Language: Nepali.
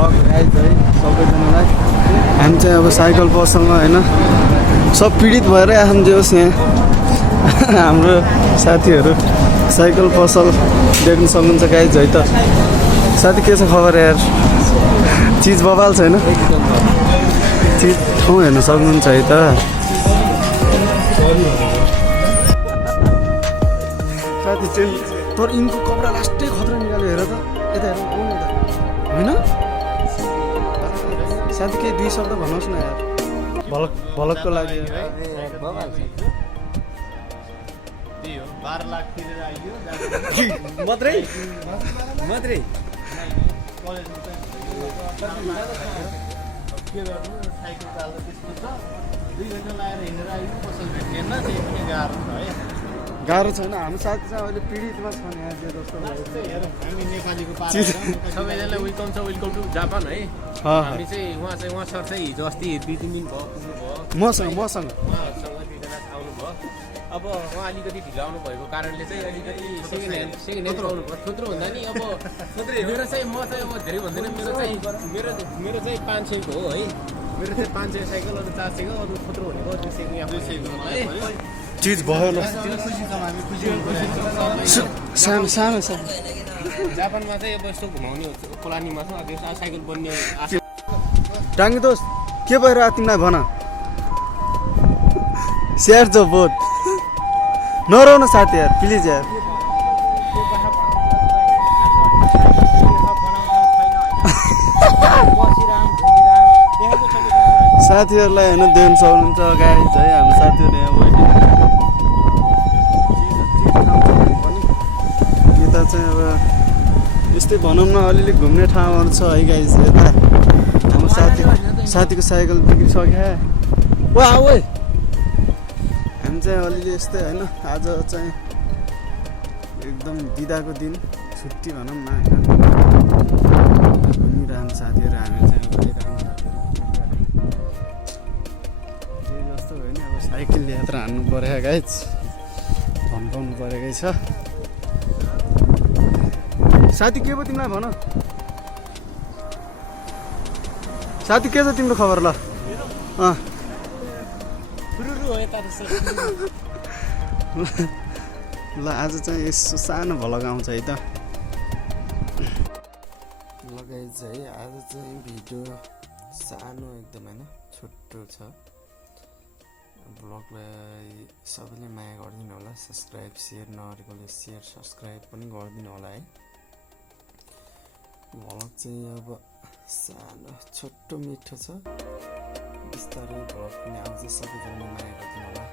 भ्लग गाइज है सबैजनालाई। हामी चाहिँ अब साइकल पसलमा होइन सब पीडित भएर आछन् जे होस् यहाँ हाम्रो साथीहरू साइकल पसल देख्न सक्नुहुन्छ गाइज है त। साथी के छ खबर यार? चिज बबाल छैन? चिज ठाउँ हेर्न सक्नुहुन्छ है त। साथी चाहिँ तर यिनको कपडा लास्टै खतरा निकाल्यो हेर त। यता हेर आउनु त होइन साथी केही 2 शब्द भन्नुहोस् न यार भलकको लागि। 12 लाख तिरेर आइयो मात्रै के गर्नु साइकल चाल्दा त्यस्तो छ 2 घन्टा लगाएर हिँडेर आइयो पसल भेटिएन त्यही पनि गाह्रो छ है। गाह्रो छैन हाम्रो साथी चाहिँ अहिले पीडितमा छन् यहाँ जे जस्तो हामी नेपालीको पारा सबैजनालाई वेलकम छ वेलकम टु जापान है। हामी चाहिँ उहाँ सर चाहिँ हिजो अस्ति 2-3 दिन भयो पुग्नुभयो मसँग उहाँसँग 2जना आउनु भयो। अब उहाँ अलिकति ढिलो आउनु भएको कारणले चाहिँ अलिकति सेकेन्ड ह्यान्ड पाउनु भयो। थुत्रो भन्दा नि अब मेरो चाहिँ म चाहिँ अब धेरै भन्दैन मेरो चाहिँ 500 को हो है। मेरो चाहिँ 500 साइकल अरू 400 को अरू थुत्रो भनेको 200 को है चिज भयो ल सानो सानो सानो जापानमा चाहिँ अब यस्तो घुमाउने प्लानिङमा छ। अब साइकल बन्ने आशा। डाङ्गी दोस्त के भइरहेको तिमीलाई भन स्याहार छ बहुत नरौँ साथी यार प्लिज यार। साथीहरूलाई होइन देख्न सक्नुहुन्छ गाइज है हाम्रो साथीहरू यहाँ वेटिङ। यता चाहिँ अब यस्तै भनौँ न अलिअलि घुम्ने ठाउँहरू छ है गाइज। यता हाम्रो साथीको साइकल बिग्रिसक्यो ओ आऊ है। हामी चाहिँ अलिअलि यस्तै होइन आज चाहिँ एकदम बिदाको दिन छुट्टी भनौँ न होइन घुमिरहनु साथीहरू हामी चाहिँ गइरहनु त्यही जस्तो भयो नि अब साइकल यात्रा हान्नु पऱ्यो गाइज धन्काउनु परेकै छ। साथी के भयो तिमीलाई भन साथी के छ तिम्रो खबर ल? ल आज चाहिँ यसो सानो भ्लग आउँछ है त लगाइज है। आज चाहिँ भिडियो सानो एकदम होइन छोटो छ। भ्लगलाई सबैले माया गरिदिनु होला। सब्सक्राइब सेयर नगरेकोले सेयर सब्सक्राइब पनि गरिदिनु होला है। भ्लग चाहिँ अब सानो छोटो मिठो छ बिस्तारै भ्लग पनि आउँछ। सबैजना माया गरिदिनु होला।